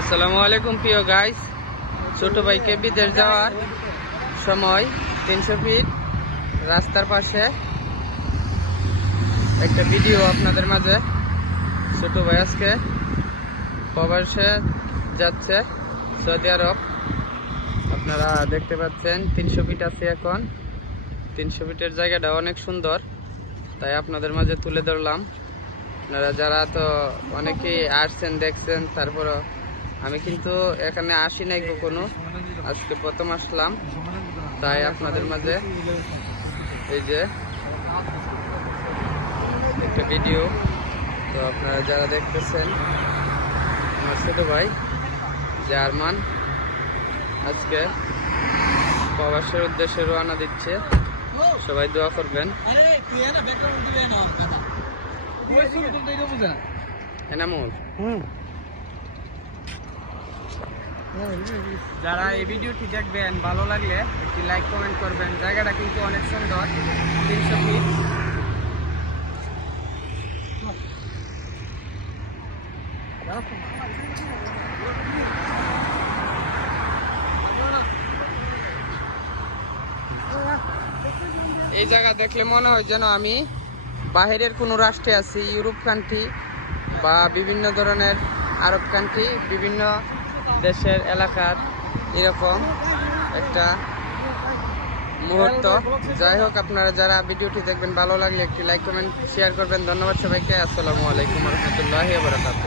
আসসালামু আলাইকুম প্রিয় গাইস, ছোট ভাইকে বিদেশ যাওয়ার সময় 300 ফিট রাস্তার পাশে একটা ভিডিও আপনাদের মাঝে। ছোট ভাই আজকে প্রবাসে যাচ্ছে সৌদি আরব। আপনারা দেখতে পাচ্ছেন 300 ফিট আছে এখন। 300 ফিটের জায়গাটা অনেক সুন্দর, তাই আপনাদের মাঝে তুলে ধরলাম। আপনারা যারা তো অনেকেই আসছেন দেখছেন, তারপরও আমি কিন্তু এখানে আসি নাই কখনো, আজকে প্রথম আসলাম, তাই আপনাদের মাঝে এই যে একটা ভিডিও। তো আপনারা যারা দেখতেছেন, আমার ছোট ভাই জার্মান আজকে প্রবাসের উদ্দেশ্যে রওনা দিচ্ছে। সবাই দোয়া করবেন। এনামুল, যারা এই ভিডিওটি দেখবেন, ভালো লাগলে একটি লাইক কমেন্ট করবেন। জায়গাটা কিন্তু অনেক সুন্দর। 300 ফিট। এই জায়গা দেখলে মনে হয় যেন আমি বাহিরের কোনো রাষ্ট্রে আছি, ইউরোপ কান্ট্রি বা বিভিন্ন ধরনের আরব কান্ট্রি, বিভিন্ন দেশের এলাকার এরকম একটা মুহূর্ত। যাই হোক, আপনারা যারা ভিডিওটি দেখবেন, ভালো লাগলে একটি লাইক কমেন্ট শেয়ার করবেন। ধন্যবাদ সবাইকে। আসসালামু আলাইকুম রহমতুল্লাহি ওয়া বারাকাতুহু।